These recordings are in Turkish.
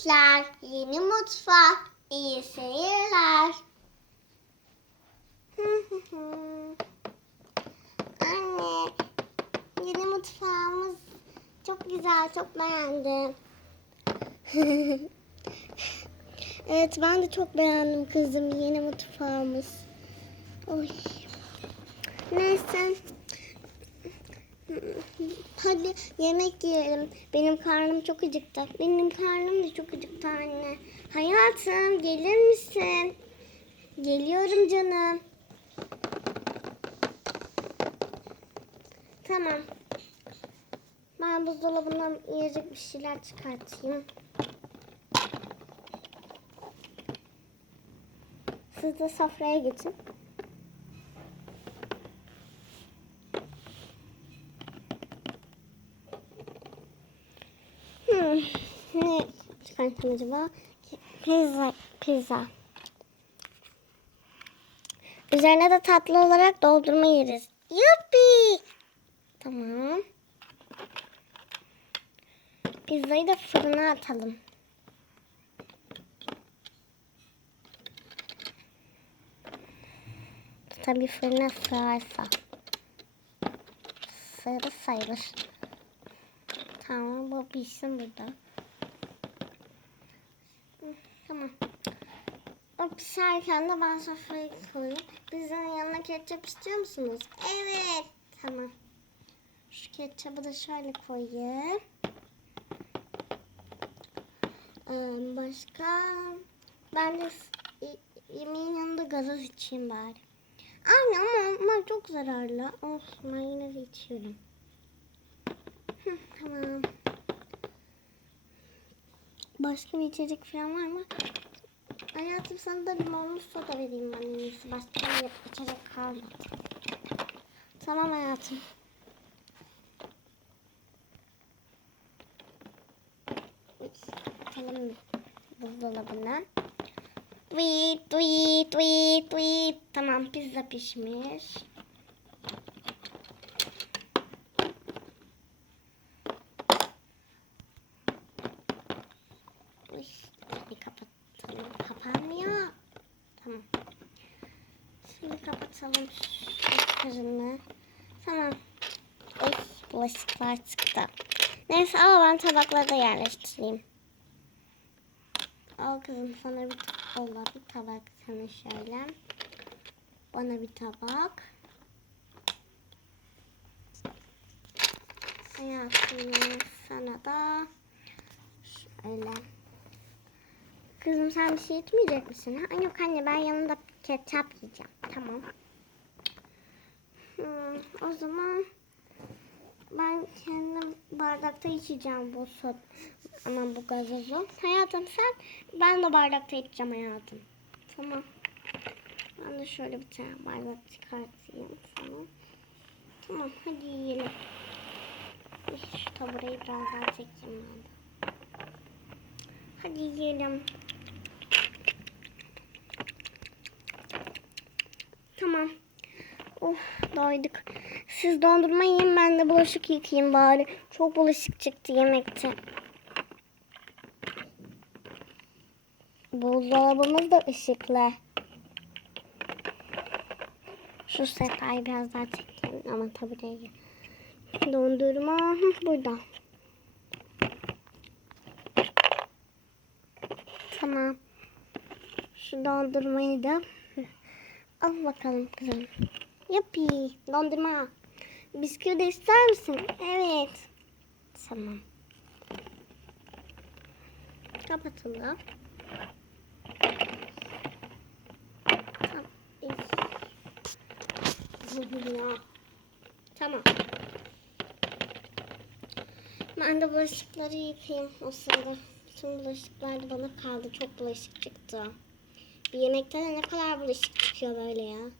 Arkadaşlar yeni mutfak iyi seyirler. Anne yeni mutfağımız çok güzel çok beğendim. evet ben de çok beğendim kızım yeni mutfağımız. Oy. Neyse. Hadi yemek yiyelim. Benim karnım çok acıktı. Benim karnım da çok acıktı anne. Hayatım gelir misin? Geliyorum canım. Tamam. Ben buzdolabından yiyecek bir şeyler çıkartayım. Siz de sofraya geçin. Hmm, ne çıkartayım acaba? Pizza, pizza. Üzerine de tatlı olarak doldurma yeriz. Yuppi! Tamam. Pizzayı da fırına atalım. Tabii fırına sığarsa. Sığır sayılır. Tamam bu pişsin burada. Tamam. O pişerken de ben sofrayı koyayım. Pizzanın yanına ketçap istiyor musunuz? Evet. Tamam. Şu ketçabı da şöyle koyayım. Ee, başka? Ben de yemeğin yanında gazoz içeyim bari. Anne ama onlar çok zararlı. Olsun ben yine de içiyorum. Tamam. Başka bir içecek falan var mı? Hayatım sana da limonlu soda vereyim ben en iyisi. Başka bir içecek kalmadı. Tamam hayatım. Bakalım buzdolabından. Tweet, tweet, tweet, tweet. Tamam pizza pişmiş. Uy, bir kapatalım. Kapanmıyor. Tamam. Şu fırını. Tamam. Uy, bulaşıklar çıktı. Neyse ama ben tabakları da yerleştireyim. Al kızım sana bir Allah bir tabak sana şöyle. Bana bir tabak. Hayatım sana da şöyle. Kızım sen bir şey etmeyecek misin? Ha? Yok anne ben yanında ketçap yiyeceğim. Tamam. O zaman ben kendim bardakta içeceğim bu sot. Aman bu gazozu. Hayatım sen ben de bardakta içeceğim hayatım. Tamam. Ben de şöyle bir tane bardak çıkartayım sana. Tamam hadi yiyelim. Şu taburayı biraz daha çekeyim ben de. Hadi yiyelim. Tamam. Oh doyduk. Siz dondurma yiyin ben de bulaşık yıkayayım bari. Çok bulaşık çıktı yemekte. Buzdolabımız da ışıklı. Şu sehpayı biraz daha çekeyim ama tabii değil. Dondurma hı, burada. Tamam. Şu dondurmayı da al bakalım kızım. Yapı. Dondurma. Bisküvi de ister misin? Evet. Tamam. Kapatalım. Tamam. Tamam. Ben de bulaşıkları yıkayayım o sırada. Bütün bulaşıklar da bana kaldı. Çok bulaşık çıktı. Bir yemekte de ne kadar bulaşık çıkıyor böyle ya.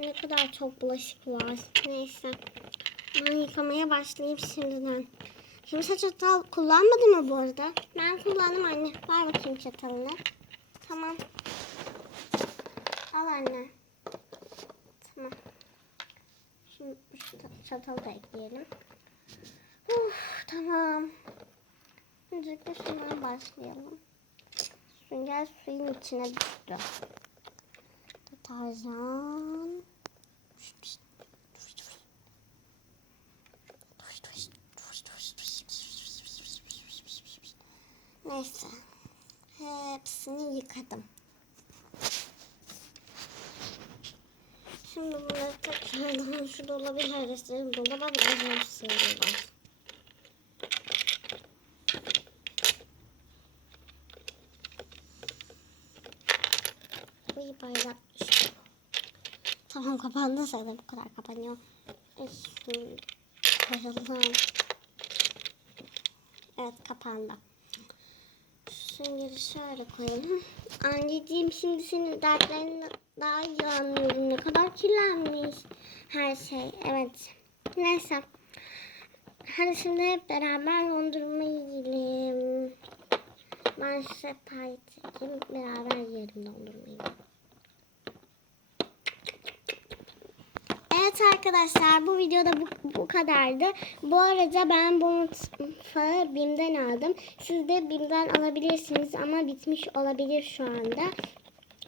Ne kadar çok bulaşık var. Neyse. Ben yıkamaya başlayayım şimdiden. Kimse çatal kullanmadı mı bu arada? Ben kullandım anne. Ver bakayım çatalını. Tamam. Al anne. Tamam. Şimdi şu ta- çatalı da ekleyelim. Uf, tamam. Öncelikle şundan başlayalım. Sünger suyun içine düştü. Deterjan. Neyse. Hepsini yıkadım. Şimdi bunları tekrardan şu dolaba yerleştirelim. Dolaba biraz zor sığıyorlar. Uy bayrak işte. Tamam kapandı sayılır bu kadar kapanıyor. Koyalım. Evet kapandı. Süngeri şöyle koyalım. Anneciğim şimdi senin dertlerini daha iyi anlıyorum. Ne kadar kirlenmiş her şey. Evet. Neyse. Hadi şimdi hep beraber dondurma yiyelim. Ben size pay. Beraber yiyelim dondurmayı. Evet arkadaşlar bu videoda bu, bu kadardı. Bu arada ben bu mutfağı BİM'den aldım. Siz de BİM'den alabilirsiniz ama bitmiş olabilir şu anda.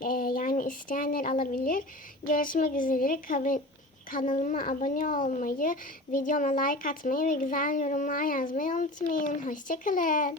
Ee, yani isteyenler alabilir. Görüşmek üzere. Kanalıma abone olmayı, videoma like atmayı ve güzel yorumlar yazmayı unutmayın. Hoşçakalın.